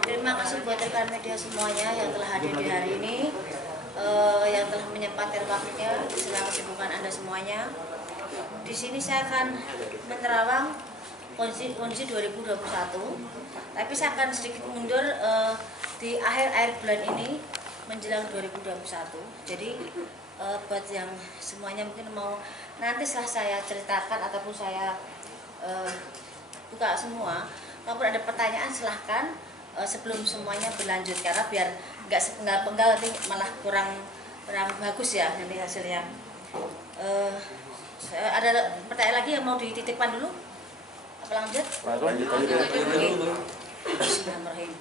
Terima kasih buat rekan media semuanya yang telah hadir di hari ini, yang telah menyempatkan waktunya di sela kesibukan Anda semuanya. Di sini saya akan menerawang kondisi 2021, tapi saya akan sedikit mundur di akhir bulan ini menjelang 2021. Jadi buat yang semuanya mungkin mau nanti setelah saya ceritakan ataupun saya buka semua, kalau ada pertanyaan silahkan sebelum semuanya berlanjut, karena biar nggak sepenggal-penggal nanti malah kurang bagus ya nanti hasilnya. Ada pertanyaan lagi yang mau dititipkan dulu? Apa lanjut? Bismillahirrahmanirrahim.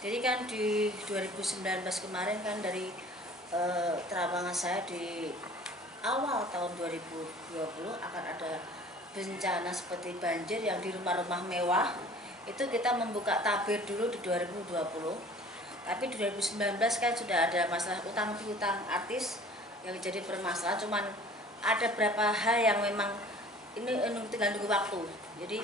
Jadi kan di 2019 kemarin kan dari terawangan saya di awal tahun 2020 akan ada bencana seperti banjir yang di rumah-rumah mewah. Itu kita membuka tabir dulu di 2020. Tapi di 2019 kan sudah ada masalah utang piutang artis yang jadi bermasalah. Cuman ada beberapa hal yang memang ini tinggal nunggu waktu. Jadi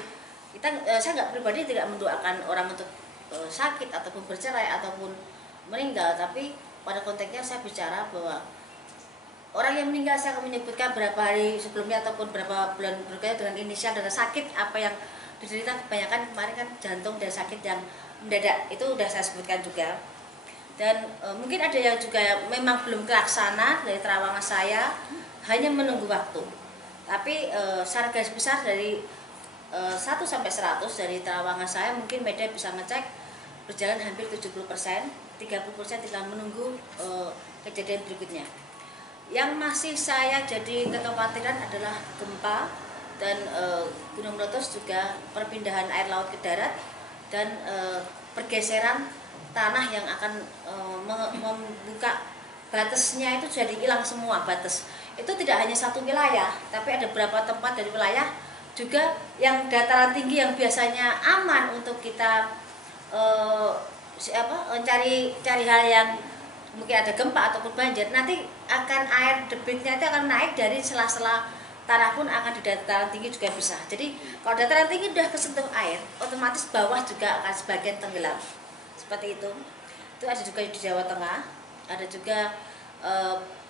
saya nggak pribadi tidak mendoakan orang untuk sakit ataupun bercerai ataupun meninggal, tapi pada konteksnya saya bicara bahwa orang yang meninggal saya akan menyebutkan berapa hari sebelumnya ataupun berapa bulan berikutnya dengan inisial dan sakit apa yang diderita. Kebanyakan kemarin kan jantung dan sakit yang mendadak, itu sudah saya sebutkan juga. Dan mungkin ada yang juga memang belum terlaksana dari terawangan saya, hanya menunggu waktu. Tapi secara garis besar dari 1 sampai 100 dari terawangan saya mungkin media bisa ngecek berjalan hampir 70%, 30% tinggal menunggu kejadian berikutnya. Yang masih saya jadi kekhawatiran adalah gempa dan gunung meletus, juga perpindahan air laut ke darat dan pergeseran tanah yang akan membuka batasnya. Itu jadi hilang semua batas. Itu tidak hanya satu wilayah, tapi ada beberapa tempat dari wilayah juga yang dataran tinggi yang biasanya aman untuk kita cari hal yang mungkin ada gempa ataupun banjir, nanti akan air debitnya itu akan naik dari sela-sela tanah pun akan di dataran tinggi juga bisa. Jadi kalau dataran tinggi sudah kesentuh air, otomatis bawah juga akan sebagian tenggelam. Seperti itu. Itu ada juga di Jawa Tengah, ada juga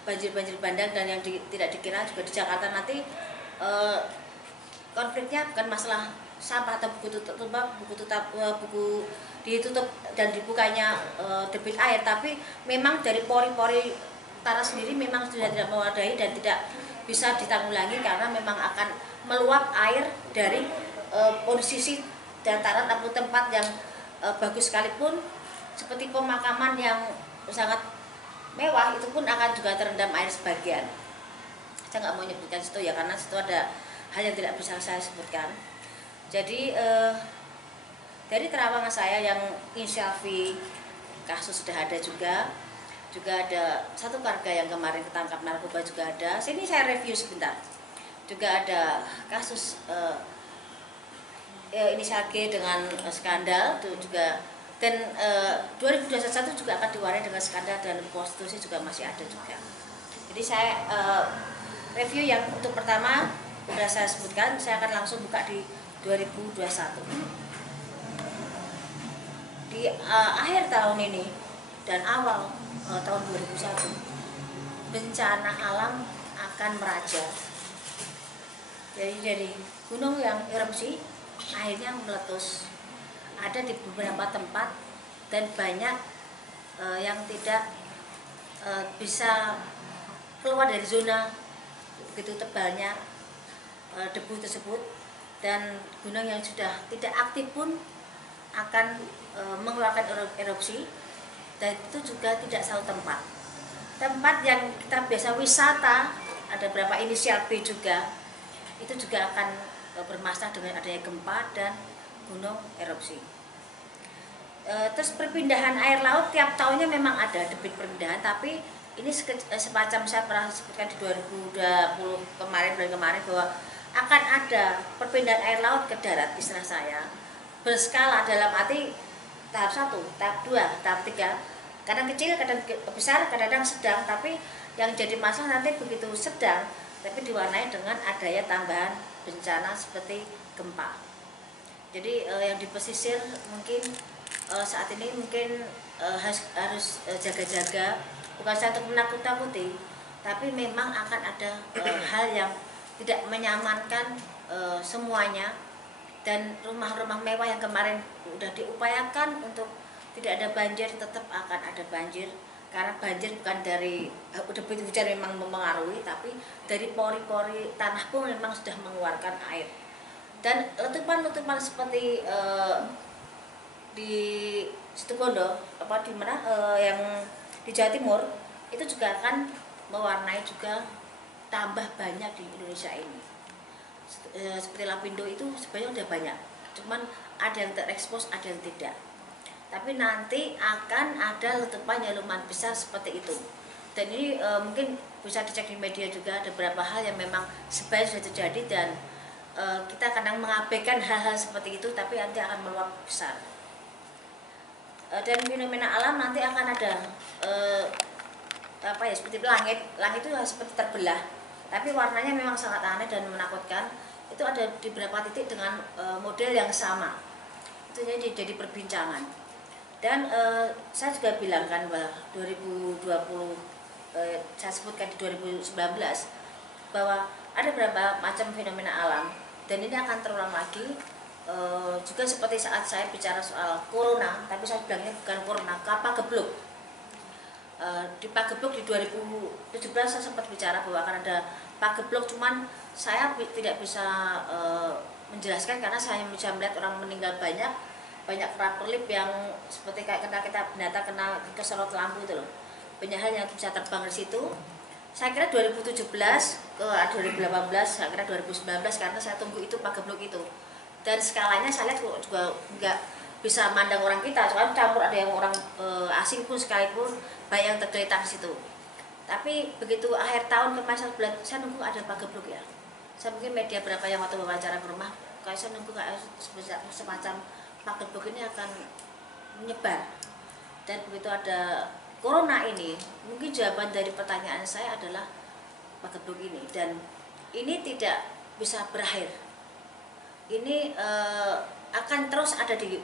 banjir-banjir bandang, dan yang tidak dikira juga di Jakarta nanti konfliknya bukan masalah sampah atau buku ditutup dan dibukanya debit air, tapi memang dari pori-pori tanah sendiri memang sudah tidak mewadai dan tidak bisa ditanggulangi karena memang akan meluap air dari posisi dataran atau tempat yang bagus sekalipun seperti pemakaman yang sangat mewah, itu pun akan juga terendam air sebagian. Saya nggak mau menyebutkan situ ya, karena situ ada hal yang tidak bisa saya sebutkan. Jadi dari terawangan saya yang inisial V, kasus sudah ada juga ada satu warga yang kemarin ketangkap narkoba juga ada. Sini saya review sebentar. Juga ada kasus inisial G dengan skandal itu juga, dan 2021 juga akan diwarnai dengan skandal dan prostitusi juga masih ada juga. Jadi saya review yang untuk pertama sudah saya sebutkan, saya akan langsung buka di 2021. Di akhir tahun ini dan awal tahun 2001, bencana alam akan meraja. Jadi dari gunung yang erupsi akhirnya meletus, ada di beberapa tempat, dan banyak yang tidak bisa keluar dari zona begitu tebalnya debu tersebut, dan gunung yang sudah tidak aktif pun akan mengeluarkan erupsi, dan itu juga tidak satu tempat yang kita biasa wisata, ada beberapa inisial B juga, itu juga akan bermasalah dengan adanya gempa dan gunung erupsi. Terus perpindahan air laut tiap tahunnya memang ada debit perpindahan, tapi ini semacam saya pernah sebutkan di 2020 bulan kemarin bahwa akan ada perpindahan air laut ke darat, istilah saya berskala, dalam arti tahap 1, tahap 2, tahap 3, kadang kecil, kadang besar, kadang sedang, tapi yang jadi masalah nanti begitu sedang tapi diwarnai dengan adanya tambahan bencana seperti gempa. Jadi yang di pesisir mungkin saat ini mungkin harus jaga-jaga, bukan saya untuk menakut-nakuti, tapi memang akan ada hal yang tidak menyamankan semuanya. Dan rumah-rumah mewah yang kemarin udah diupayakan untuk tidak ada banjir, tetap akan ada banjir. Karena banjir bukan dari debit hujan memang mempengaruhi, tapi dari pori-pori tanah pun memang sudah mengeluarkan air. Dan letupan-letupan seperti di Situbondo, di mana yang di Jawa Timur itu juga akan mewarnai juga tambah banyak di Indonesia ini. Seperti Lapindo itu sebenarnya udah banyak, cuman ada yang terekspos, ada yang tidak. Tapi nanti akan ada letupan yang lumayan besar seperti itu. Dan ini mungkin bisa dicek di media juga, ada beberapa hal yang memang sebenarnya sudah terjadi dan kita kadang mengabaikan hal-hal seperti itu, tapi nanti akan meluap besar. Dan fenomena alam nanti akan ada seperti langit itu seperti terbelah, tapi warnanya memang sangat aneh dan menakutkan. Itu ada di beberapa titik dengan model yang sama, itu jadi perbincangan. Dan saya juga bilang kan bahwa 2020 saya sebutkan di 2019 bahwa ada beberapa macam fenomena alam dan ini akan terulang lagi. Juga seperti saat saya bicara soal corona, tapi saya bilangnya bukan corona, Pagebluk. Di Pagebluk di 2017 saya sempat bicara bahwa akan ada Pagebluk, cuman saya tidak bisa menjelaskan karena saya hanya bisa melihat orang meninggal banyak raperlip yang seperti kayak kita binatang kena keserot lampu itu loh. Banyak hal yang bisa terbang di situ. Saya kira 2017 ke 2018, saya kira 2019 karena saya tunggu itu Pagebluk itu. Dan skalanya saya lihat juga nggak bisa mandang orang kita, soalnya campur ada yang orang asing pun sekalipun banyak yang tergeletak di situ. Tapi begitu akhir tahun kemarin saya nunggu ada Pagebluk ya. Saya mungkin media berapa yang waktu wawancara ke rumah, kayak saya nunggu kayak semacam Pagebluk ini akan menyebar. Dan begitu ada corona ini, mungkin jawaban dari pertanyaan saya adalah Pagebluk ini. Dan ini tidak bisa berakhir. Ini akan terus ada di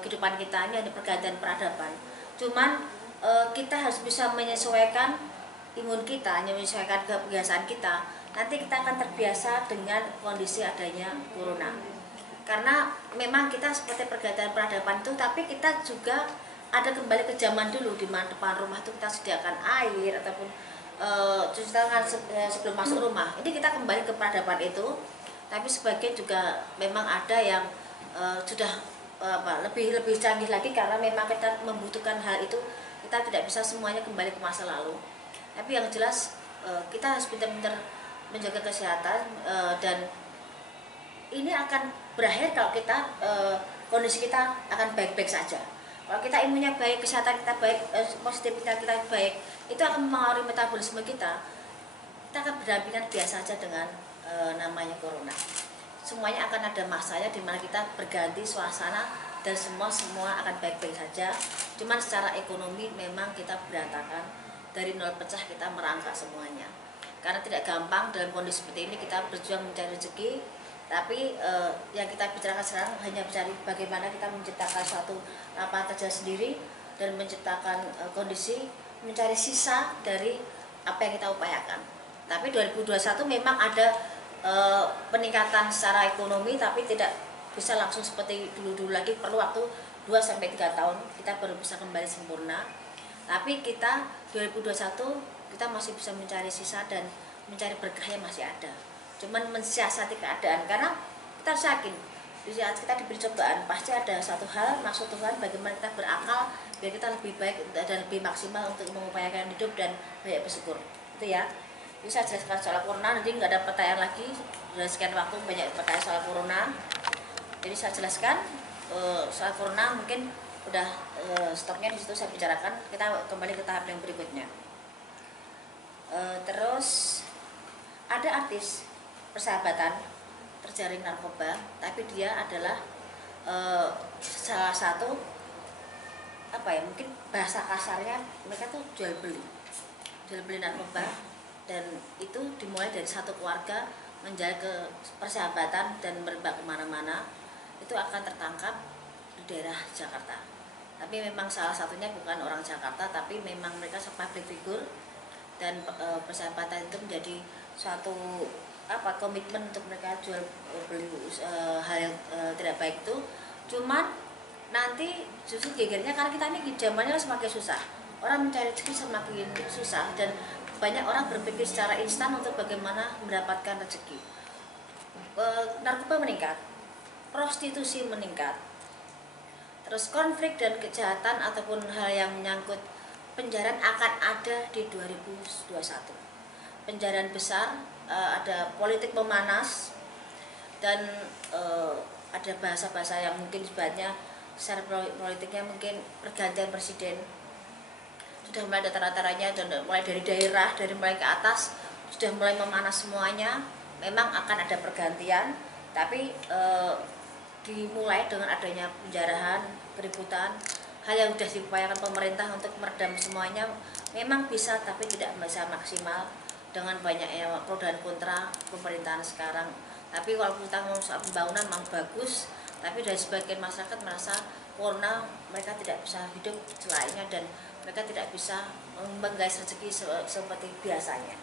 kehidupan kita, ini ada pergantian peradaban. Cuman kita harus bisa menyesuaikan imun kita, menyesuaikan kebiasaan kita. Nanti kita akan terbiasa dengan kondisi adanya corona. Karena memang kita seperti pergantian peradaban itu, tapi kita juga ada kembali ke zaman dulu di mana depan rumah itu kita sediakan air ataupun cuci tangan sebelum masuk rumah. Ini kita kembali ke peradaban itu. Tapi sebagian juga memang ada yang sudah lebih canggih lagi karena memang kita membutuhkan hal itu. Kita tidak bisa semuanya kembali ke masa lalu. Tapi yang jelas kita harus pintar-pintar menjaga kesehatan dan ini akan berakhir kalau kita kondisi kita akan baik-baik saja. Kalau kita imunnya baik, kesehatan kita baik, positivitas kita baik, itu akan mempengaruhi metabolisme kita. Kita akan berdampingan biasa saja dengan namanya corona. Semuanya akan ada masanya di mana kita berganti suasana dan semua akan baik-baik saja. Cuman secara ekonomi memang kita berantakan, dari nol pecah kita merangkak semuanya. Karena tidak gampang dalam kondisi seperti ini kita berjuang mencari rezeki, tapi yang kita bicarakan sekarang hanya mencari bagaimana kita menciptakan suatu lapangan kerja sendiri dan menciptakan kondisi mencari sisa dari apa yang kita upayakan. Tapi 2021 memang ada peningkatan secara ekonomi, tapi tidak bisa langsung seperti dulu-dulu lagi, perlu waktu 2-3 tahun kita baru bisa kembali sempurna. Tapi kita 2021 kita masih bisa mencari sisa dan mencari berkah yang masih ada. Cuman mensiasati keadaan, karena kita harus yakin di saat kita diberi cobaan pasti ada satu hal maksud Tuhan bagaimana kita berakal biar kita lebih baik dan lebih maksimal untuk mengupayakan hidup dan banyak bersyukur. Itu ya. Jadi saya jelaskan soal corona, nanti nggak ada pertanyaan lagi. Sudah sekian waktu banyak pertanyaan soal corona. Jadi saya jelaskan soal corona, mungkin udah stopnya di situ saya bicarakan. Kita kembali ke tahap yang berikutnya. Terus ada artis persahabatan terjaring narkoba, tapi dia adalah salah satu mungkin bahasa kasarnya mereka tuh jual beli narkoba. Dan itu dimulai dari satu keluarga menjaga ke persahabatan dan merebak kemana-mana. itu akan tertangkap di daerah Jakarta. Tapi memang salah satunya bukan orang Jakarta, tapi memang mereka public figure, dan persahabatan itu menjadi suatu komitmen untuk mereka jual beli hal yang tidak baik itu. Cuman nanti justru gegernya karena kita ini zamannya semakin susah, orang mencari rezeki semakin susah, dan banyak orang berpikir secara instan untuk bagaimana mendapatkan rezeki. Narkoba meningkat, prostitusi meningkat, terus konflik dan kejahatan ataupun hal yang menyangkut penjaraan akan ada di 2021. Penjaraan besar, ada politik memanas, dan ada bahasa-bahasa yang mungkin sebenarnya secara politiknya mungkin pergantian presiden sudah mulai ada tanda-tandanya, dan mulai dari daerah, dari mulai ke atas sudah mulai memanas semuanya. Memang akan ada pergantian, tapi dimulai dengan adanya penjarahan, keributan, hal yang sudah diupayakan pemerintah untuk meredam semuanya memang bisa, tapi tidak bisa maksimal dengan banyaknya pro dan kontra pemerintahan sekarang. Tapi kalau kita ngomong soal pembangunan memang bagus, tapi dari sebagian masyarakat merasa karena mereka tidak bisa hidup selainnya, dan mereka tidak bisa menggais rezeki seperti biasanya.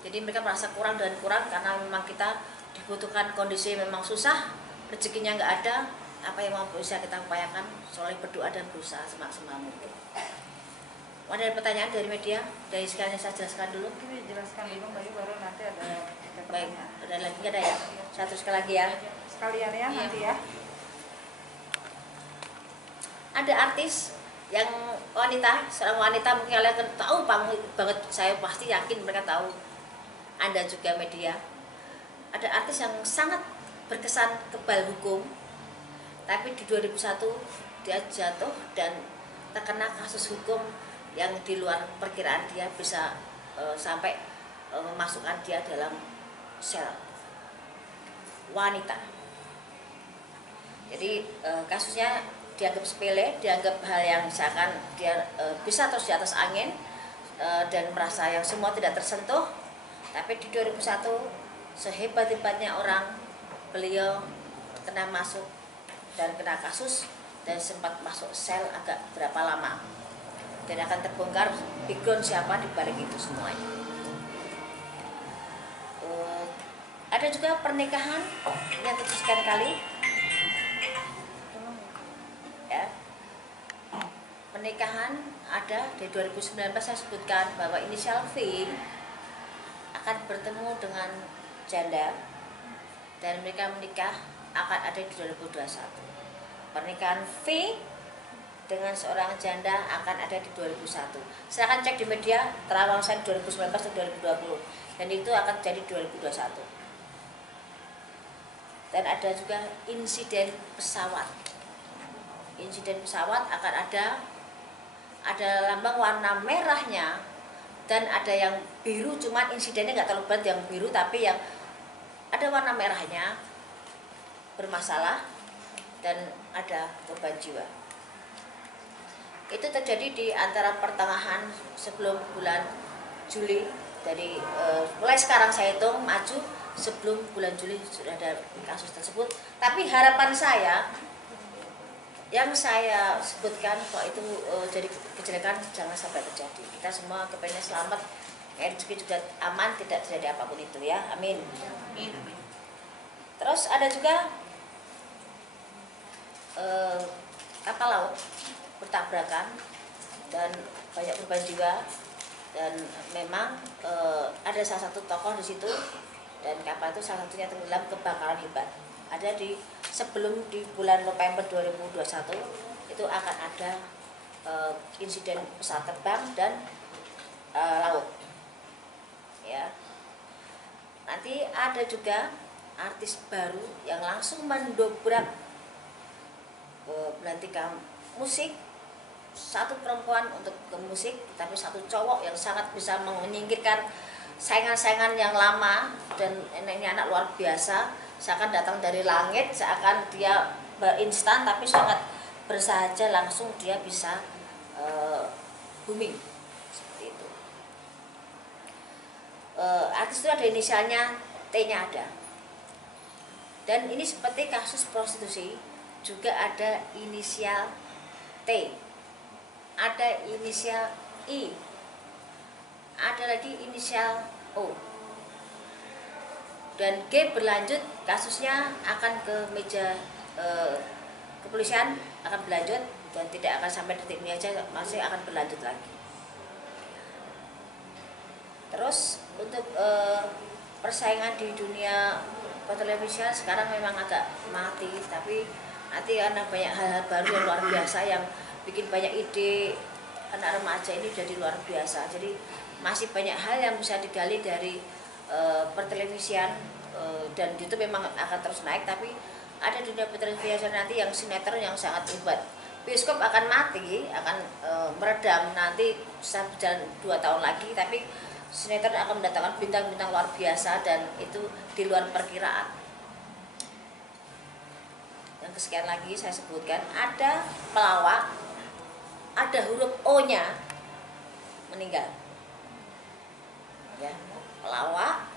Jadi mereka merasa kurang dan kurang karena memang kita dibutuhkan kondisi memang susah, rezekinya nggak ada, apa yang mau bisa kita upayakan soalnya berdoa dan berusaha semaksimal mungkin. Ada pertanyaan dari media? Dari sekarang saya jelaskan dulu. Ini jelaskan dulu Mbak Yu, baru nanti ada pertanyaan. Baik, ada lagi nggak ada ya? Satu sekali lagi ya. Sekalian ya nanti ya. Ada artis yang wanita, seorang wanita, mungkin kalian tahu banget, saya pasti yakin mereka tahu. Anda juga media. Ada artis yang sangat berkesan kebal hukum, tapi di 2001 dia jatuh dan terkena kasus hukum yang di luar perkiraan dia, bisa sampai memasukkan dia dalam sel wanita. Jadi kasusnya dianggap sepele, dianggap hal yang misalkan dia bisa terus di atas angin dan merasa yang semua tidak tersentuh. Tapi di 2001 sehebat-hebatnya orang, beliau kena masuk dan kena kasus dan sempat masuk sel agak berapa lama, dan akan terbongkar background siapa di balik itu semuanya. Ada juga pernikahan yang terjadi kali ya. Pernikahan ada di 2019, saya sebutkan bahwa inisial V akan bertemu dengan janda dan mereka menikah akan ada di 2021. Pernikahan V dengan seorang janda akan ada di 2001. Silahkan cek di media terawang saya 2019 atau 2020, dan itu akan jadi 2021. Dan ada juga insiden pesawat. Insiden pesawat akan ada lambang warna merahnya dan ada yang biru, cuman insidennya nggak terlalu berat yang biru, tapi yang ada warna merahnya bermasalah dan ada korban jiwa. Itu terjadi di antara pertengahan sebelum bulan Juli. Dari mulai sekarang saya hitung maju, sebelum bulan Juli sudah ada kasus tersebut. Tapi harapan saya yang saya sebutkan kok itu jadi kejelekan jangan sampai terjadi. Kita semua kepengen selamat, rezeki juga aman, tidak terjadi apapun itu ya. Amin. Terus ada juga kapal laut bertabrakan dan banyak korban jiwa, dan memang ada salah satu tokoh di situ, dan kapal itu salah satunya tenggelam, kebakaran hebat. Ada sebelum di bulan November 2021 itu akan ada insiden pesawat terbang dan laut ya. Nanti ada juga artis baru yang langsung mendobrak belantikan musik, satu perempuan untuk ke musik, tapi satu cowok yang sangat bisa menyingkirkan saingan-saingan yang lama, dan ini anak luar biasa, seakan datang dari langit, seakan dia instan, tapi sangat bersahaja, langsung dia bisa booming seperti itu. Artis itu ada inisialnya, T-nya ada, dan ini seperti kasus prostitusi. juga ada inisial T, ada inisial I, ada lagi inisial O. Dan G berlanjut, kasusnya akan ke meja kepolisian, akan berlanjut dan tidak akan sampai detik ini aja, masih akan berlanjut lagi. Terus untuk persaingan di dunia pertelevisian sekarang memang agak mati, tapi nanti karena banyak hal-hal baru yang luar biasa yang bikin banyak ide anak remaja ini jadi luar biasa. Jadi masih banyak hal yang bisa digali dari pertelevisian, dan itu memang akan terus naik. Tapi ada dunia pertelevisian nanti yang sinetron yang sangat hebat. Bioskop akan mati, akan meredam nanti bisa berjalan 2 tahun lagi, tapi sinetron akan mendatangkan bintang-bintang luar biasa dan itu di luar perkiraan. Yang kesekian lagi saya sebutkan, ada pelawak, ada huruf O-nya meninggal. Ya, pelawak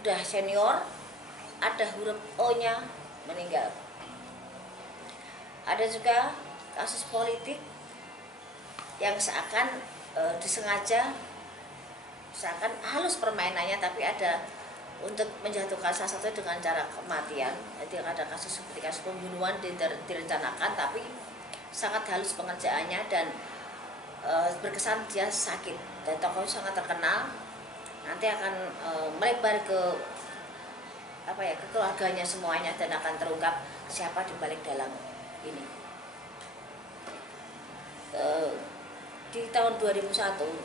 udah senior, ada huruf O-nya meninggal. Ada juga kasus politik yang seakan disengaja, seakan halus permainannya, tapi ada untuk menjatuhkan salah satu dengan cara kematian. Jadi ada kasus seperti kasus pembunuhan direncanakan, tapi sangat halus pengerjaannya dan berkesan dia sakit. Dan tokohnya sangat terkenal, nanti akan melebar ke ke keluarganya semuanya dan akan terungkap siapa di balik dalam ini. Di tahun 2001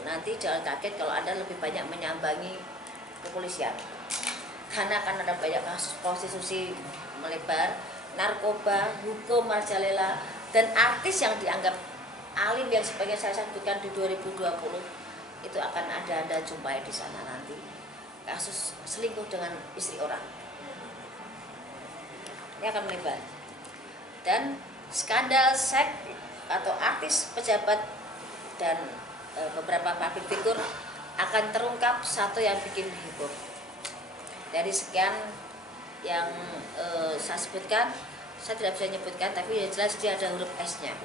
nanti jangan kaget kalau Anda lebih banyak menyambangi kepolisian, karena akan ada banyak kasus prostitusi melebar, narkoba, hukum merajalela, dan artis yang dianggap alim yang sebagai saya sebutkan di 2020 itu akan ada Anda jumpai di sana nanti. Kasus selingkuh dengan istri orang ini akan melebar, dan skandal seks atau artis, pejabat dan beberapa public figure akan terungkap satu yang bikin heboh. Dari sekian yang saya sebutkan, saya tidak bisa menyebutkan, tapi yang jelas dia ada huruf S-nya.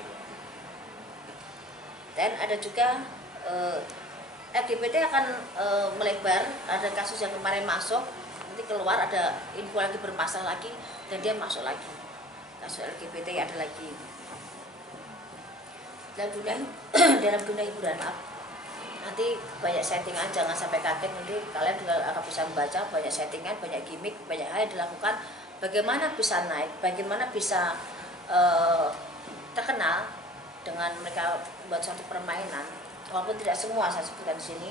Dan ada juga LGBT akan melebar. Ada kasus yang kemarin masuk, nanti keluar ada info lagi bermasalah lagi, dan dia masuk lagi. Kasus LGBT ada lagi. Dalam dunia hiburan, nanti banyak settingan, jangan sampai kaget. Nanti kalian juga akan bisa membaca banyak settingan, banyak gimmick, banyak hal yang dilakukan. Bagaimana bisa naik, bagaimana bisa terkenal dengan mereka buat suatu permainan. Walaupun tidak semua saya sebutkan di sini,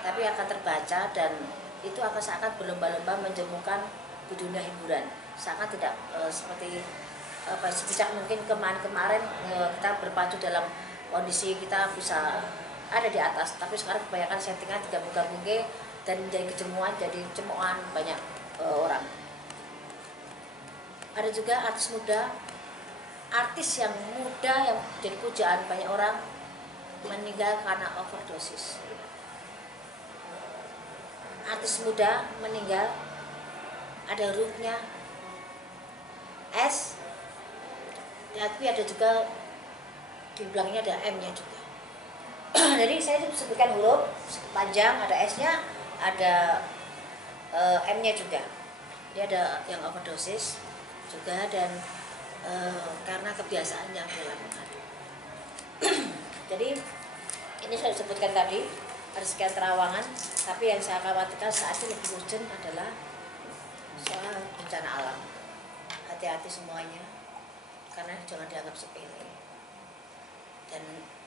tapi akan terbaca dan itu akan seakan berlomba-lomba menjemukan di dunia hiburan. Seakan tidak seperti sebijak mungkin kemarin kita berpacu dalam kondisi kita bisa ada di atas, tapi sekarang kebanyakan settingan tidak buka-buka dan menjadi kejemuan, jadi cemoan banyak orang. Ada juga artis muda, artis yang muda yang jadi pujaan banyak orang meninggal karena overdosis. Artis muda meninggal, ada hurufnya S, tapi ada juga di belakangnya ada M-nya juga. Jadi saya sebutkan huruf panjang, ada S-nya, ada M-nya juga. Dia ada yang overdosis juga, dan karena kebiasaannya dilakukan. Jadi ini saya sebutkan tadi ada sekian terawangan, tapi yang saya khawatirkan saat ini lebih urgent adalah soal bencana alam. Hati-hati semuanya, karena jangan dianggap sepele. Dan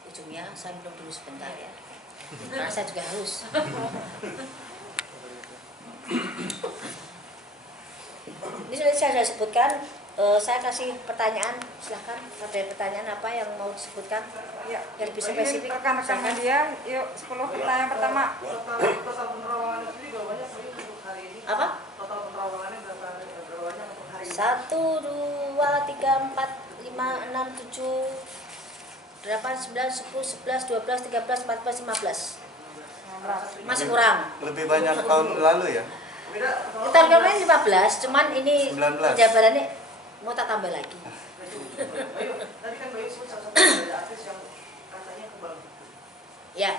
ujungnya saya minum dulu sebentar ya, karena saya juga haus. Ini sudah saya sebutkan. Saya kasih pertanyaan, silahkan ada pertanyaan apa yang mau disebutkan Ya, yang lebih spesifik. rekan-rekan media, yuk 10 pertanyaan pertama. Apa? 1, 2, 3, 4, 5, 6, 7, 8, 9, 10, 11, 12, 13, 14, 15. Masih kurang. Lebih banyak tahun lalu ya? Tahun kemarin 15, cuman ini 19. penjabarannya mau tak tambah lagi. Bayu, tadi kan Bayu sebut salah satu ada artis yang katanya kebal. Ya,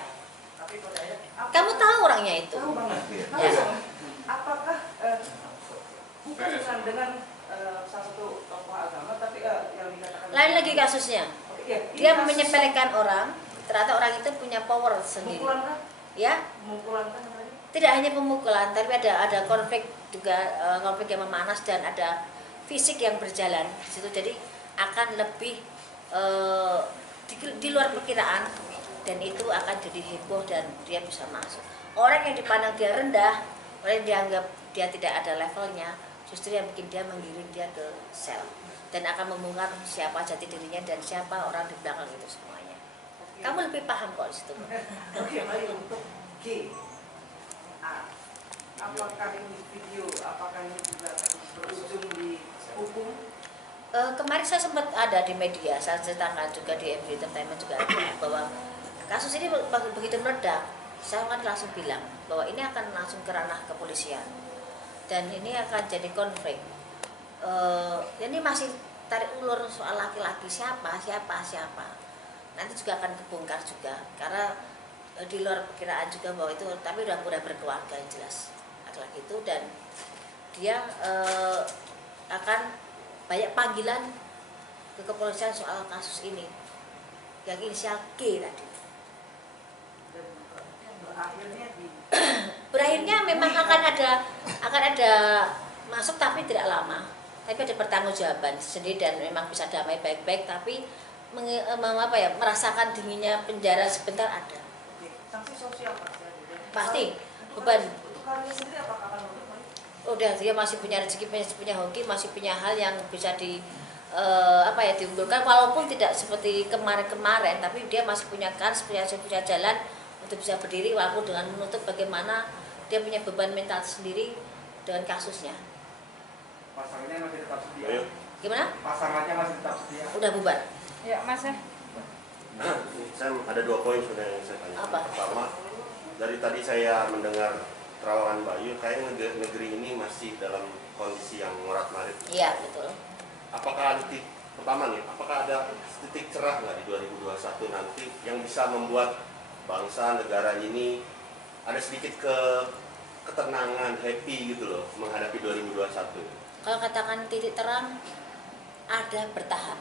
Tapi pada akhirnya, kamu tahu orangnya itu. tahu banget. Ya. Apakah bukan dengan salah satu tokoh agama, tapi yang dikatakan Lain lagi kasusnya. Oke, ya, ini Dia kasus menyepelekan orang, ternyata orang itu punya power sendiri. pemukulan kan? Ya, Pemukulan kan tadi? tidak hanya pemukulan, tapi ada konflik juga, konflik yang memanas dan ada fisik yang berjalan di situ. Jadi akan lebih di luar perkiraan, dan itu akan jadi heboh dan dia bisa masuk. Orang yang dipandang dia rendah, orang yang dianggap dia tidak ada levelnya, justru yang bikin dia menggiring dia ke sel dan akan membongkar siapa jati dirinya dan siapa orang di belakang itu semuanya. Kamu lebih paham kok di situ. Oke, baik, untuk G. Apakah ini video, apakah ini juga akan berujung di hukum? Kemarin saya sempat ada di media, saya ceritakan juga di MV Entertainment juga ada, bahwa kasus ini begitu meledak, saya kan langsung bilang bahwa ini akan langsung ke ranah kepolisian dan ini akan jadi konflik. Ini masih tarik ulur soal laki-laki siapa, nanti juga akan kebongkar juga karena di luar perkiraan juga bahwa itu, tapi udah berkeluarga yang jelas laki-laki itu, dan dia akan banyak panggilan ke kepolisian soal kasus ini yang inisial G tadi. Dan berakhirnya di Berakhirnya memang akan ada masuk, tapi tidak lama, tapi ada pertanggungjawaban sendiri dan memang bisa damai baik-baik, tapi merasakan dinginnya penjara sebentar ada. Oke, sanksi sosial Pasti beban. Untuk karirnya sendiri apakah akan menutup? Udah, dia masih punya rezeki, masih punya hoki, masih punya hal yang bisa diunggulkan, walaupun tidak seperti kemarin-kemarin, tapi dia masih punya kans, punya jalan untuk bisa berdiri, walaupun dengan menutup bagaimana dia punya beban mental sendiri dengan kasusnya. Pasangannya masih tetap setia. Gimana? Pasangannya masih tetap setia. Udah bubar. Ya, Mas ya. Saya ada 2 poin sudah yang saya tanya. Apa? Pertama, dari tadi saya mendengar terawangan Bayu, kayak negeri ini masih dalam kondisi yang morat-marit. Iya, betul. Apakah apakah ada titik cerah nggak di 2021 nanti yang bisa membuat bangsa negara ini ada sedikit ketenangan, happy gitu loh menghadapi 2021? Kalau katakan titik terang, ada bertahap,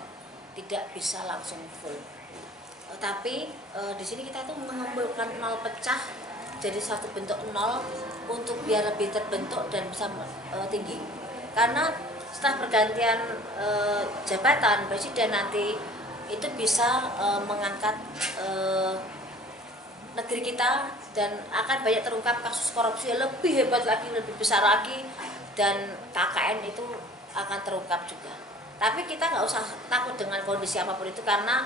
tidak bisa langsung full. Tapi di sini kita tuh mengumpulkan nol pecah jadi satu bentuk nol untuk biar lebih terbentuk dan bisa tinggi. Karena setelah pergantian jabatan presiden nanti itu bisa mengangkat negeri kita, dan akan banyak terungkap kasus korupsi yang lebih hebat lagi, lebih besar lagi, dan KKN itu akan terungkap juga. Tapi kita nggak usah takut dengan kondisi apapun itu, karena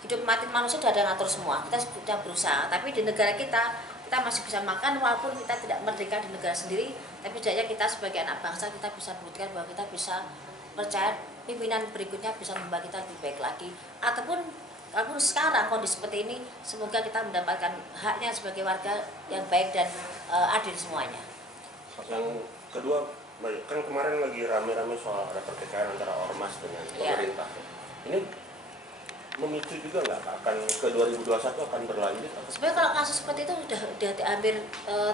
hidup mati manusia sudah ada ngatur semua. Kita sudah berusaha, tapi di negara kita masih bisa makan walaupun kita tidak merdeka di negara sendiri, tapi setidaknya kita sebagai anak bangsa kita bisa buktikan bahwa kita bisa percaya pimpinan berikutnya bisa membawa kita lebih baik lagi. Ataupun kalaupun sekarang kondisi seperti ini, semoga kita mendapatkan haknya sebagai warga yang baik dan adil semuanya. Yang kedua, kan kemarin lagi rame-rame soal ada pertikaian antara ormas dengan pemerintah. Ini memicu juga nggak akan ke 2021 akan berlanjut? Sebenarnya kalau kasus seperti itu udah hampir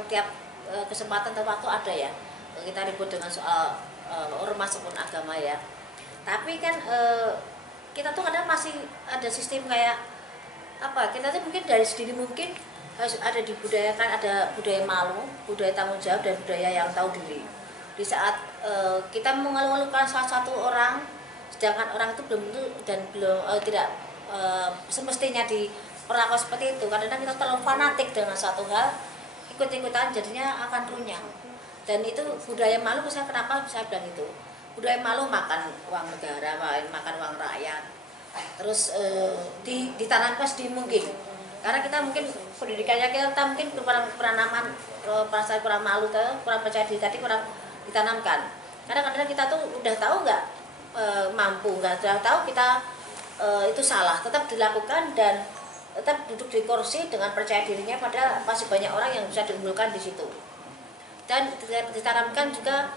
tiap kesempatan atau waktu ada ya, kita ribut dengan soal ormas maupun agama ya. Tapi kan kita tuh kadang masih ada sistem kayak apa? Kita tuh mungkin dari sendiri mungkin harus ada dibudayakan, ada budaya malu, budaya tanggung jawab, dan budaya yang tahu diri. Di saat kita mengeluh-elukan salah satu orang, sedangkan orang itu tidak semestinya diperlakukan seperti itu. Kadang-kadang kita terlalu fanatik dengan satu hal, ikut-ikutan jadinya akan runyam. Dan itu budaya malu, saya kenapa saya bilang itu? Budaya malu makan uang negara, makan uang rakyat. Terus ditanamkan sedini mungkin. Karena kita mungkin pendidikannya kita mungkin kurang perasaan kurang malu, kurang percaya diri tadi kurang ditanamkan. Kadang-kadang kita tuh udah tahu nggak mampu, nggak tahu kita itu salah, tetap dilakukan dan tetap duduk di kursi dengan percaya dirinya, padahal masih banyak orang yang bisa diunggulkan di situ. Dan ditanamkan juga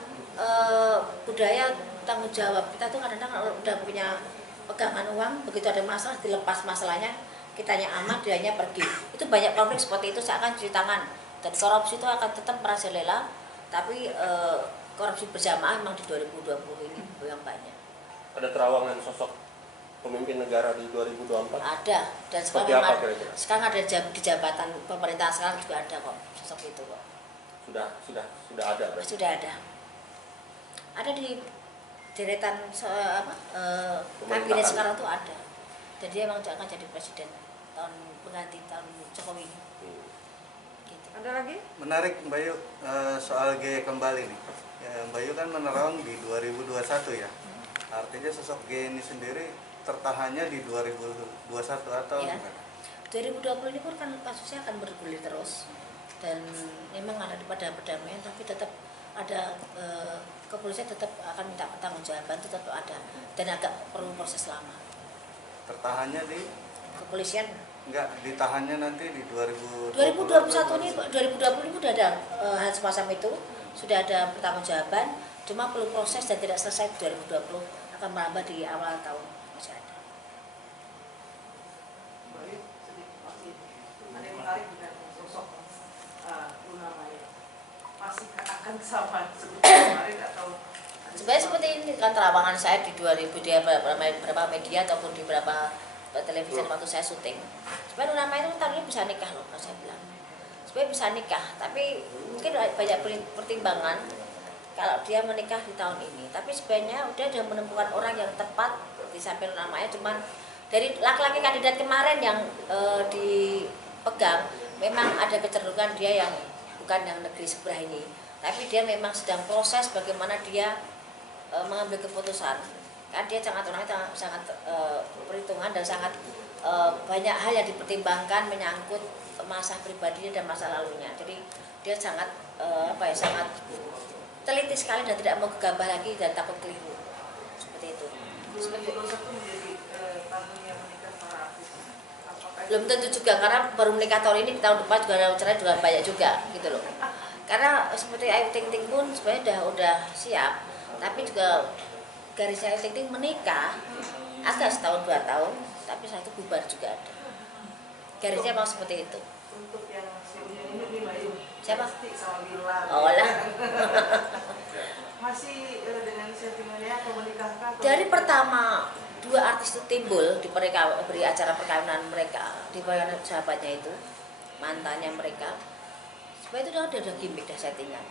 budaya tanggung jawab. Kita tuh kadang-kadang udah punya pegangan uang, begitu ada masalah dilepas masalahnya, kitanya aman, dianya pergi. Itu banyak konflik seperti itu, saya akan cuci tangan. Dan korupsi itu akan tetap merajalela, tapi korupsi berjamaah memang di 2020 ini yang banyak. Ada terawangan sosok pemimpin negara di 2024? Ada, dan Seperti sekarang apa kira-kira? sekarang ada di jabatan pemerintahan sekarang juga ada kok sosok itu kok. Sudah ada berarti? Sudah ada. Ada di deretan kabinet sekarang tuh ada. Dan dia memang akan jadi presiden tahun pengganti tahun Jokowi. Gitu. Ada lagi? Menarik Mbak Yu, soal G kembali nih. Ya, Mbak Yu kan menerang di 2021 ya. Artinya sosok G ini sendiri tertahannya di 2021 atau Ya. gimana? 2020 ini pun kan kasusnya akan bergulir terus. Dan memang ada pada perdamaian, tapi tetap ada kepolisian tetap akan minta pertanggungjawaban, tetap ada, dan agak perlu proses lama. Tertahannya di Kepolisian enggak ditahannya nanti di 2021 ini 2020 ini sudah ada hal semacam itu, sudah ada pertanggungjawaban, cuma perlu proses dan tidak selesai di 2020, akan merambah di awal tahun masih ada. Baik, sedikit masih ada yang menarik dengan sosok Luna Maya. Masih akan sama seperti kemarin atau Sebenarnya seperti ini kan terawangan saya di 2000 di beberapa media ataupun di beberapa televisi waktu saya syuting. Sebenarnya Luna Maya itu tahun ini bisa nikah loh, kalau saya bilang. Sebenarnya bisa nikah, tapi mungkin banyak pertimbangan kalau dia menikah di tahun ini. Tapi sebenarnya udah menemukan orang yang tepat di samping Luna Maya. Cuman dari laki-laki kandidat kemarin yang dipegang, memang ada kecenderungan dia yang bukan yang negeri sebelah ini. Tapi dia memang sedang proses bagaimana dia mengambil keputusan. Kan dia orangnya sangat perhitungan dan sangat banyak hal yang dipertimbangkan menyangkut masa pribadinya dan masa lalunya. Jadi dia sangat sangat teliti sekali dan tidak mau gegabah lagi dan takut keliru. Seperti itu. 2021 menjadi tahun yang menikah para artis. Apakah Belum tentu juga, karena baru menikah tahun ini, tahun depan juga ada cerai juga banyak juga gitu loh. Karena seperti Ayu Ting Ting pun sebenarnya udah siap, tapi juga garisnya Ayu Ting Ting menikah agak setahun 2 tahun, tapi satu bubar juga ada. Garisnya mau seperti itu. untuk yang sebelumnya ini Mbak Yu? Siapa? Pasti sama Bilar. Oh lah. Masih dengan sentimennya atau menikahkah? Dari pertama 2 artis itu timbul di beri acara perkawinan mereka, di perkawinan sahabatnya itu, mantannya mereka. Sebenarnya itu udah gimmick, dah settingan.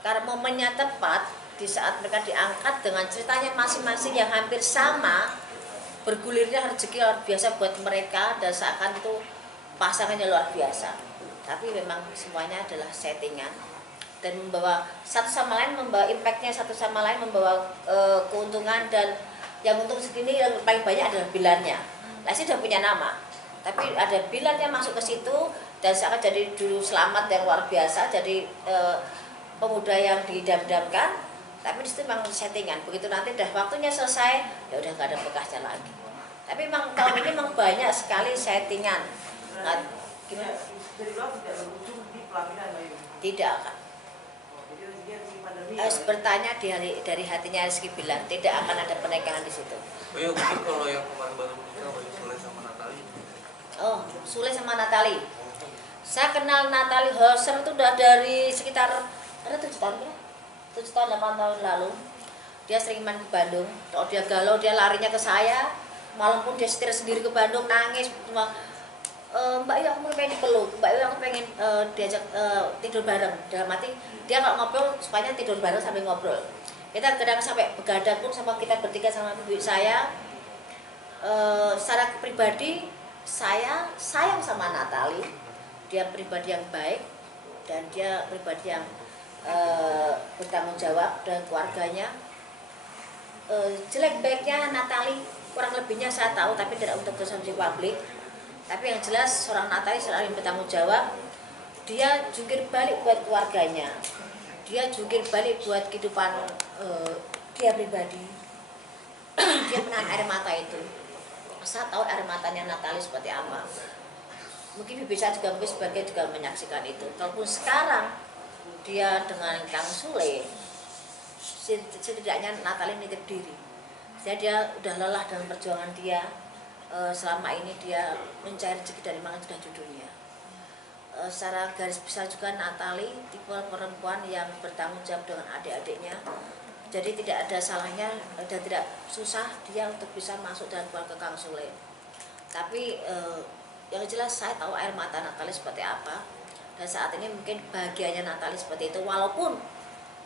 Karena momennya tepat di saat mereka diangkat dengan ceritanya masing-masing yang hampir sama, bergulirnya rezeki luar biasa buat mereka dan seakan itu pasangannya luar biasa. Tapi memang semuanya adalah settingan dan membawa satu sama lain, membawa impactnya satu sama lain, membawa keuntungan, dan yang untung segini yang paling banyak adalah Bilarnya. Lesti sudah punya nama, tapi ada Bilarnya masuk ke situ dan seakan jadi dulu Selamat yang luar biasa, jadi pemuda yang didam-damkan, tapi disitu memang settingan. Begitu nanti udah waktunya selesai, ya udah nggak ada bekasnya lagi. Tapi memang tahun ini memang banyak sekali settingan. Nah, gimana? Dari luar tidak berujung di pelaminan Mbak Yu? Tidak kan? Jadi rezekinya di pandemi. Bertanya dari hatinya Rizky bilang tidak akan ada pernikahan di situ. Bayu, mungkin kalau yang kemarin baru menikah, Bayu Sule sama Natali. Oh, Sule sama Natali. Saya kenal Natali Holser itu udah dari sekitar 7 tahun ya? 7 tahun 8 tahun lalu. Dia sering main ke Bandung. Kalau dia galau dia larinya ke saya. Malam pun dia setir sendiri ke Bandung, nangis cuma Mbak Yu aku pengen dipeluk, Mbak Yu aku pengen diajak tidur bareng. Dalam arti dia kalau ngobrol supaya tidur bareng sambil ngobrol. Kita kadang sampai begadang pun sama kita bertiga sama ibu saya. Secara pribadi saya sayang sama Natali. Dia pribadi yang baik dan dia pribadi yang bertanggung jawab dan keluarganya. Jelek baiknya Natali kurang lebihnya saya tahu, tapi tidak untuk konsumsi publik. Tapi yang jelas seorang Natali selalu bertanggung jawab. Dia jungkir balik buat keluarganya, dia jungkir balik buat kehidupan dia pribadi. Dia menahan air mata itu. Saya tahu air matanya Natali seperti apa. Mungkin bisa juga mungkin sebagai juga menyaksikan itu. Kalaupun sekarang dia dengan Kang Sule, setidaknya Natali nitip diri. Jadi dia udah lelah dengan perjuangan dia. Selama ini dia mencari rezeki dari mana sudah judulnya. Secara garis besar juga Natali tipe perempuan yang bertanggung jawab dengan adik-adiknya. Jadi tidak ada salahnya dan tidak susah dia untuk bisa masuk dalam keluarga Kang Sule. Tapi yang jelas saya tahu air mata Natali seperti apa. Dan saat ini mungkin bahagianya Natali seperti itu. Walaupun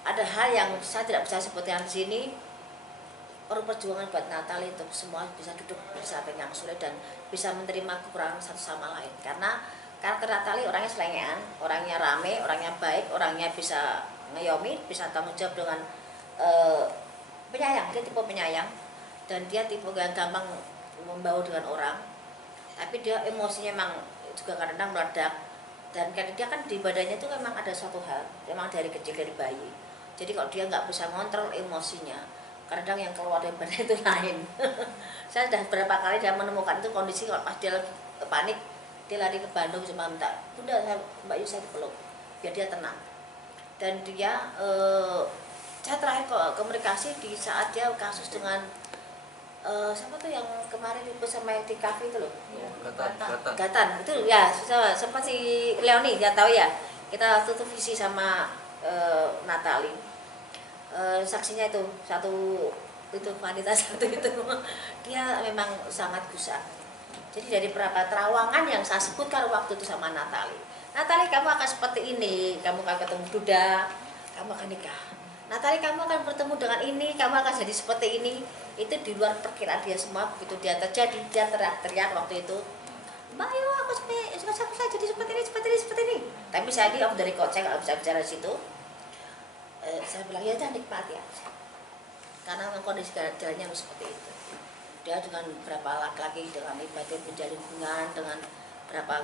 ada hal yang saya tidak bisa sebutkan di sini, perlu perjuangan buat Natali untuk semua bisa duduk bersama Kang Sule dan bisa menerima kekurangan satu sama lain. Karena karakter Natali orangnya selengean, orangnya rame, orangnya baik, orangnya bisa ngayomi, bisa tanggung jawab dengan penyayang. Dia tipe penyayang dan dia tipe yang gampang membaur dengan orang. Tapi dia emosinya memang juga kadang-kadang meledak. Dan karena dia kan di badannya itu memang ada suatu hal, memang dari kecil, dari bayi. Jadi kalau dia nggak bisa ngontrol emosinya, kadang yang keluar dari badan itu lain. Saya sudah berapa kali dia menemukan itu kondisi kalau pas dia lagi panik, dia lari ke Bandung cuma minta, "Bunda, Mbak Yu saya dipeluk," biar dia tenang. Dan dia, saya terakhir komunikasi di saat dia kasus dengan siapa tuh yang kemarin ribut sama yang di kafe itu loh, Gatan itu ya, sempat si Leoni dia tahu ya, kita tutup visi sama Natali. Saksinya itu satu itu wanita satu itu dia memang sangat gusar. Jadi dari beberapa terawangan yang saya sebutkan waktu itu sama Natali, kamu akan seperti ini, kamu akan ketemu Duda, kamu akan nikah. Natali, kamu akan bertemu dengan ini, kamu akan jadi seperti ini. Itu di luar perkiraan dia semua. Begitu dia terjadi, dia teriak-teriak waktu itu, "Mbak Yu, aku saya jadi seperti ini." Tapi saya ini dari kok saya nggak bisa bicara di situ. Saya bilang ya jangan nikmati aja, karena memang kondisi jalannya seperti itu. Dia dengan berapa laki-laki, dengan ibadah menjalin hubungan dengan berapa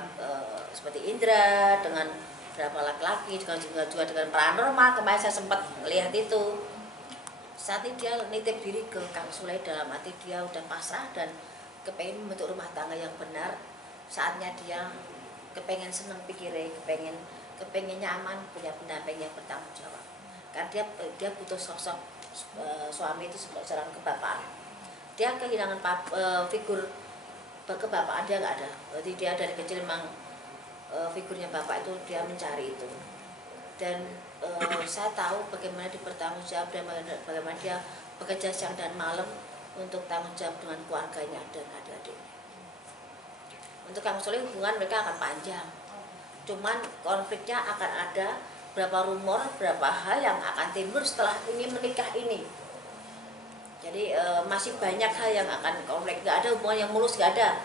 seperti Indra, dengan berapa laki-laki, juga dengan paranormal. Kemarin saya sempat melihat itu. Saat ini dia nitip diri ke Kang Sule dalam arti dia udah pasrah dan kepengen membentuk rumah tangga yang benar. Saatnya dia kepengen seneng pikirnya, kepengen nyaman, punya pendamping yang bertanggung jawab. Karena dia butuh sosok suami itu seorang kebapaan. Dia kehilangan figur kebapaan, dia nggak ada. Berarti dia dari kecil memang figurnya bapak itu dia mencari itu. Dan saya tahu bagaimana dia bertanggung jawab dan bagaimana dia bekerja siang dan malam untuk tanggung jawab dengan keluarganya dan adik-adiknya. Untuk Kang Sule hubungan mereka akan panjang. Cuman konfliknya akan ada, berapa rumor, berapa hal yang akan timbul setelah ini menikah ini. Jadi masih banyak hal yang akan konflik. Gak ada hubungan yang mulus, gak ada.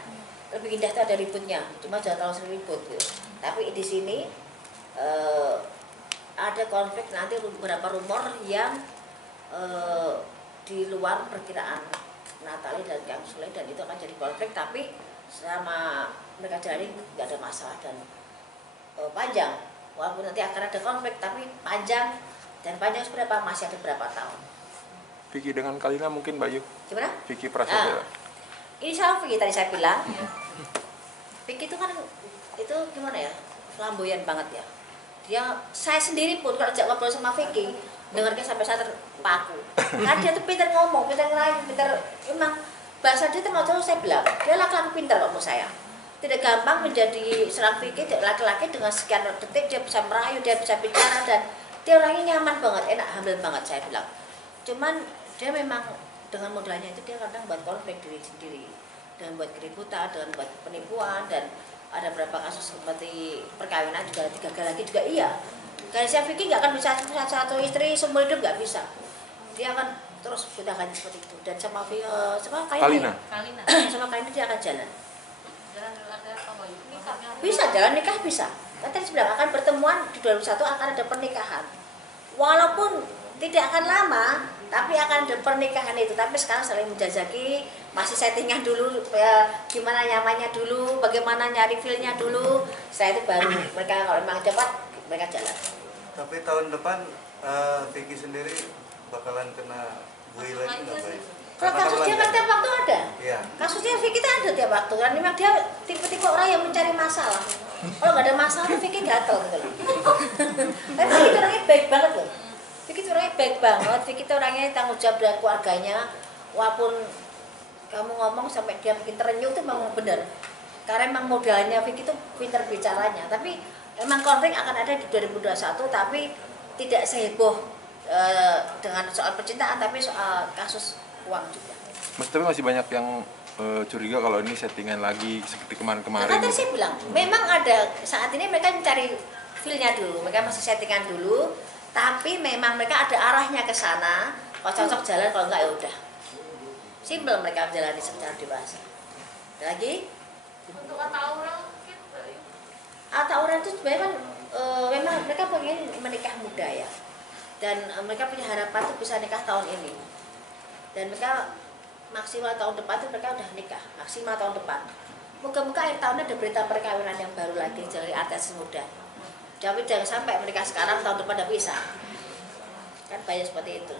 Lebih indah itu ada ributnya, cuma jangan terlalu sering ribut gitu. Tapi di sini ada konflik nanti beberapa rumor yang di luar perkiraan Natali dan Kang Sule, dan itu akan jadi konflik. Tapi selama mereka jalani nggak ada masalah dan panjang. Walaupun nanti akan ada konflik, tapi panjang, dan panjang seberapa, masih ada berapa tahun. Vicky dengan Kalina mungkin Mbak Yu? Gimana? Vicky Prasetya. Ini sama Vicky tadi saya bilang. Vicky itu kan, itu gimana ya, flamboyan banget ya. Saya sendiri pun kalau ngobrol sama Vicky, dengarnya sampai saya terpaku. Karena dia tuh pintar ngomong, pintar ngelain, emang bahasa dia tuh mau jauh, saya bilang. Dia laki-laki pintar kok menurut saya. Tidak gampang menjadi seorang Vicky, laki-laki dengan sekian detik dia bisa merayu, dia bisa bicara, dan dia orangnya nyaman banget, enak, hamil banget saya bilang. Cuman dia memang dengan modalnya itu dia kadang buat konflik diri sendiri, dan buat keributan, dan buat penipuan, dan ada beberapa kasus seperti perkawinan juga gagal lagi juga iya. Karena saya Vicky nggak akan bisa satu istri seumur hidup, nggak bisa. Dia akan terus bertahan seperti itu. Dan sama Kalina, sama Kalina dia akan jalan. Bisa jalan nikah bisa. Kan tadi bilang akan pertemuan di 2001 akan ada pernikahan. Walaupun tidak akan lama, tapi akan ada pernikahan itu. Tapi sekarang saling menjajaki, masih settingan dulu, gimana nyamannya dulu, bagaimana nyari feel-nya dulu. Setelah itu baru mereka kalau memang cepat mereka jalan. Tapi tahun depan Vicky sendiri bakalan kena bully lagi nggak baik? Kalau kasusnya kan tiap waktu ada. Iya. Kasusnya Vicky itu ada tiap waktu. Kan memang dia tipe-tipe orang yang mencari masalah. Kalau nggak ada masalah, Vicky gatel gitu loh. Tapi Vicky orangnya baik banget loh. Vicky itu orangnya baik banget. Vicky itu orangnya tanggung jawab dengan keluarganya. walaupun kamu ngomong sampai dia bikin terenyuh itu memang benar. Karena memang modalnya Vicky itu pintar bicaranya. Tapi memang konflik akan ada di 2021, tapi tidak seheboh dengan soal percintaan, tapi soal kasus uang juga. Mas, tapi masih banyak yang curiga kalau ini settingan lagi seperti kemarin-kemarin. Nah, tadi saya bilang, memang ada saat ini mereka mencari feel-nya dulu, mereka masih settingan dulu, tapi memang mereka ada arahnya ke sana. Kalau cocok jalan, kalau enggak ya udah. Simpel mereka menjalani secara dewasa. Ada lagi? Untuk tawuran mungkin Tawuran itu sebenarnya kan memang mereka pengen menikah muda ya, dan mereka punya harapan tuh bisa nikah tahun ini, dan mereka maksimal tahun depan tuh mereka udah nikah maksimal tahun depan. Moga-moga akhir tahun ada berita perkawinan yang baru lagi dari artis muda. Tapi jangan sampai menikah sekarang tahun depan udah bisa, kan banyak seperti itu.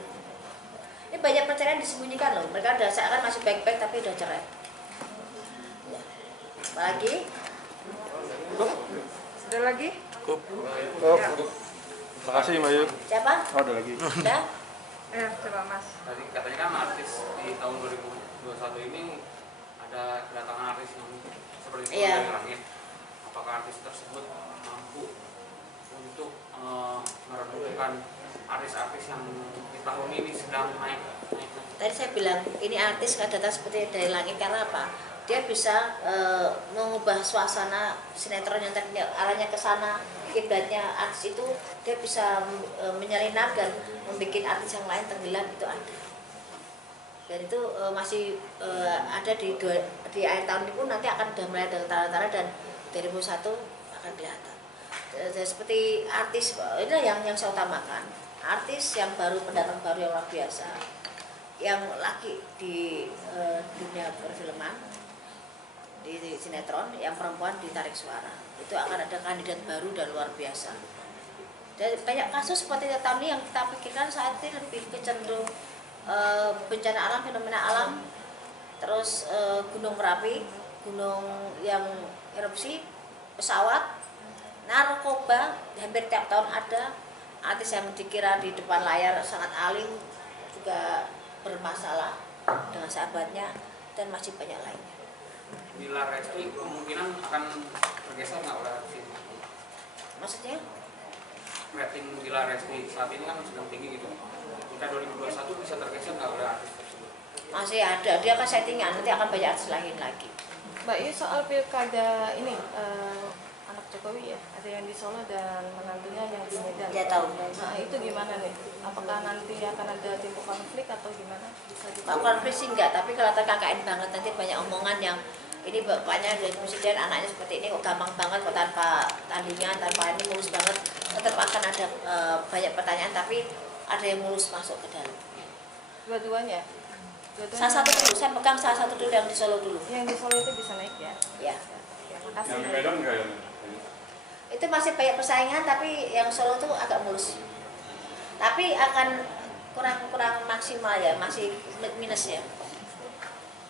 Ini banyak perceraian disembunyikan loh, mereka udah seakan masih baik-baik tapi udah cerai ya. Apalagi? Sudah lagi? Cukup. Ya. Terima kasih Mbak Yu. Siapa? Oh, ada lagi. Udah? Coba Mas. Tadi katanya kan artis di tahun 2021 ini ada kedatangan artis yang seperti itu Iya. dari langit. Apakah artis tersebut mampu untuk meredupkan artis-artis yang di tahun ini sedang naik? Tadi saya bilang ini artis nggak datang seperti dari langit karena apa? Dia bisa mengubah suasana sinetron yang tadinya arahnya ke sana, kiblatnya artis itu dia bisa menyelinap dan membuat artis yang lain tenggelam, itu ada. Dan itu masih ada di akhir tahun ini pun nanti akan sudah mulai ada tanda-tanda, dan 2001 akan kelihatan. Dan seperti artis ini yang saya utamakan, artis yang baru, pendatang baru yang luar biasa, yang laki di dunia perfilman, di sinetron, yang perempuan ditarik suara, itu akan ada kandidat baru dan luar biasa. Dan banyak kasus seperti tahun ini yang kita pikirkan saat ini lebih cenderung bencana alam, fenomena alam, terus gunung Merapi, gunung yang erupsi, pesawat, narkoba, hampir tiap tahun ada. Artis yang dikira di depan layar sangat alim juga bermasalah dengan sahabatnya, dan masih banyak lainnya. Bila Resti kemungkinan akan bergeser nggak oleh artis ini? Maksudnya? Rating Bila Resti saat ini kan sedang tinggi gitu. Jika 2021 bisa tergeser nggak oleh artis tersebut? Masih ada, dia akan settingan, nanti akan banyak artis lain lagi. Mbak Yu, soal pilkada ini anak Jokowi ya, ada yang di Solo dan menantunya yang di Medan. Dia tahu. Nah, itu gimana nih? Apakah nanti akan ada timbul konflik atau gimana? Bisa Kalau konflik sih enggak, tapi kalau KKN banget nanti banyak omongan yang ini bapaknya dari presiden, anaknya seperti ini kok gampang banget, kok tanpa tandingan, tanpa ini mulus banget. Tetap akan ada banyak pertanyaan, tapi ada yang mulus masuk ke dalam. Dua-duanya? Salah satu dulu, saya pegang salah satu dulu yang di Solo dulu. Yang di Solo itu bisa naik ya? Ya. Ya, makasih. Yang di Medan enggak ya? Itu masih banyak persaingan, tapi yang Solo tuh agak mulus. Tapi akan kurang maksimal ya, masih minus ya.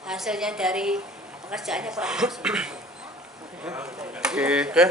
Hasilnya dari pekerjaannya kurang maksimal. Oke.